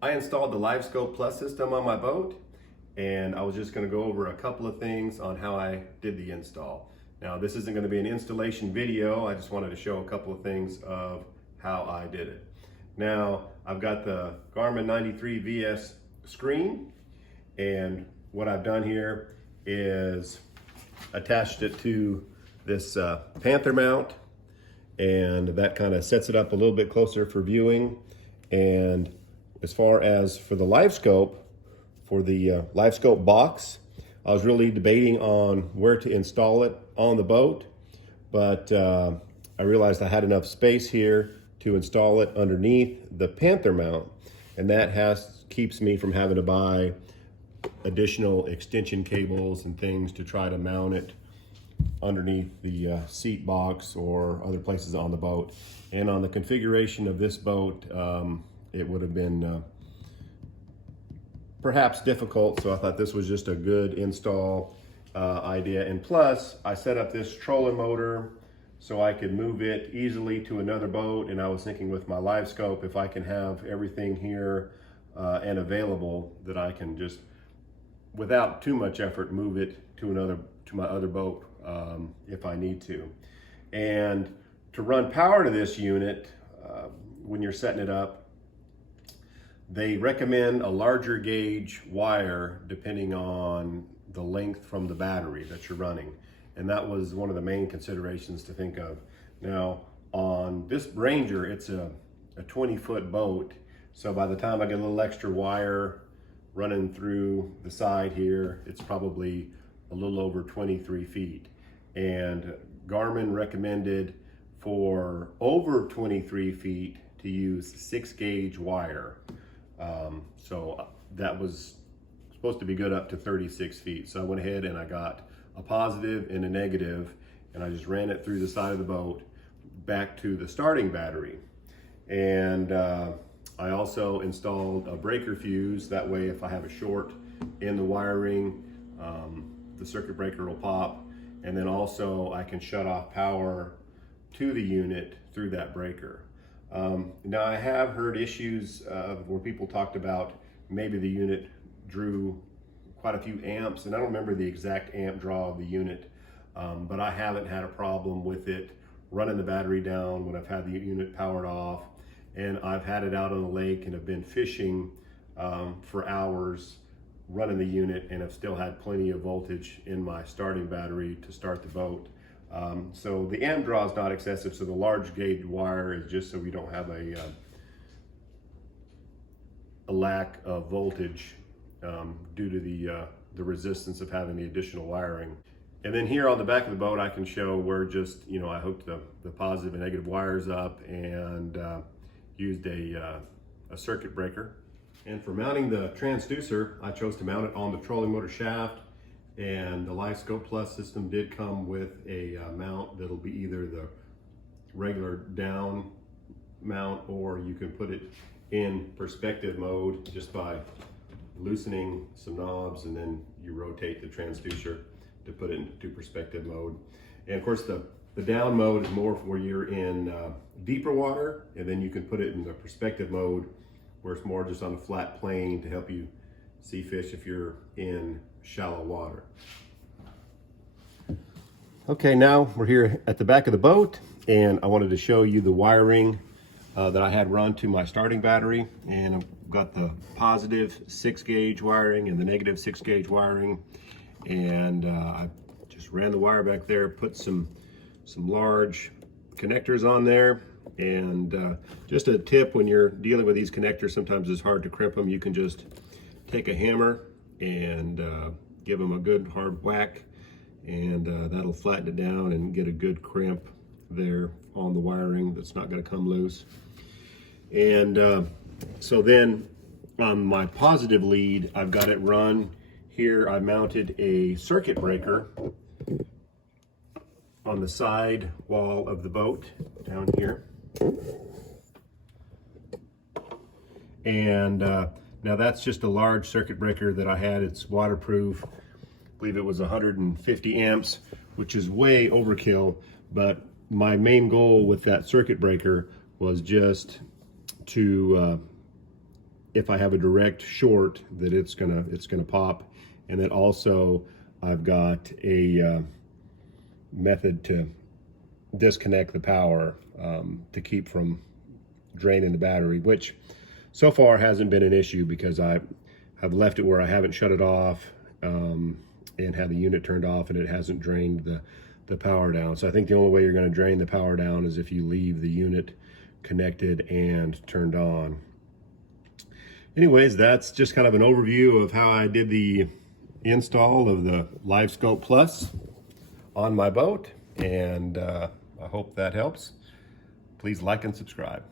I installed the Livescope Plus system on my boat, and I was just going to go over a couple of things on how I did the install. Now, this isn't going to be an installation video. I just wanted to show a couple of things of how I did it. Now, I've got the Garmin 93 VS screen, and what I've done here is attached it to this Panther mount, and that kind of sets it up a little bit closer for viewing. And as far as for the Livescope, for the Livescope box, I was really debating on where to install it on the boat, but I realized I had enough space here to install it underneath the Panther mount, and that keeps me from having to buy additional extension cables and things to try to mount it underneath the seat box or other places on the boat. And on the configuration of this boat, it would have been perhaps difficult, so I thought this was just a good install idea. And plus, I set up this trolling motor so I could move it easily to another boat, and I was thinking with my Livescope, if I can have everything here and available, that I can just, without too much effort, move it to my other boat if I need to. And to run power to this unit, when you're setting it up, they recommend a larger gauge wire depending on the length from the battery that you're running. And that was one of the main considerations to think of. Now, on this Ranger, it's a 20-foot boat. So by the time I get a little extra wire running through the side here, it's probably a little over 23 feet. And Garmin recommended for over 23 feet to use 6-gauge wire. So that was supposed to be good up to 36 feet. So I went ahead and I got a positive and a negative, and I just ran it through the side of the boat back to the starting battery. And I also installed a breaker fuse. That way, if I have a short in the wiring, the circuit breaker will pop. And then also I can shut off power to the unit through that breaker. Now, I have heard issues where people talked about maybe the unit drew quite a few amps, and I don't remember the exact amp draw of the unit, but I haven't had a problem with it running the battery down when I've had the unit powered off. And I've had it out on the lake and have been fishing for hours running the unit, and have still had plenty of voltage in my starting battery to start the boat. So the amp draw is not excessive, so the large gauge wire is just so we don't have a lack of voltage due to the resistance of having the additional wiring. And then here on the back of the boat, I can show where just, I hooked the positive and negative wires up and used a circuit breaker. And for mounting the transducer, I chose to mount it on the trolling motor shaft. And the Livescope Plus system did come with a mount that'll be either the regular down mount, or you can put it in perspective mode just by loosening some knobs, and then you rotate the transducer to put it into perspective mode. And of course, the down mode is more for where you're in deeper water, and then you can put it in the perspective mode where it's more just on a flat plane to help you see fish if you're in shallow water. Okay, now we're here at the back of the boat, and I wanted to show you the wiring that I had run to my starting battery. And I've got the positive 6-gauge wiring and the negative 6-gauge wiring, and I just ran the wire back there, put some large connectors on there. And just a tip, when you're dealing with these connectors, sometimes it's hard to crimp them. You can just take a hammer and give them a good hard whack, and that'll flatten it down and get a good crimp there on the wiring that's not going to come loose. And so then on my positive lead, I've got it run here. I mounted a circuit breaker on the side wall of the boat down here. And now that's just a large circuit breaker that I had. It's waterproof. I believe it was 150 amps, which is way overkill. But my main goal with that circuit breaker was just to if I have a direct short that it's gonna pop. And then also I've got a method to disconnect the power to keep from draining the battery, which so far hasn't been an issue because I have left it where I haven't shut it off and had the unit turned off, and it hasn't drained the power down. So I think the only way you're going to drain the power down is if you leave the unit connected and turned on. Anyways, that's just kind of an overview of how I did the install of the Livescope Plus on my boat, and I hope that helps. Please like and subscribe.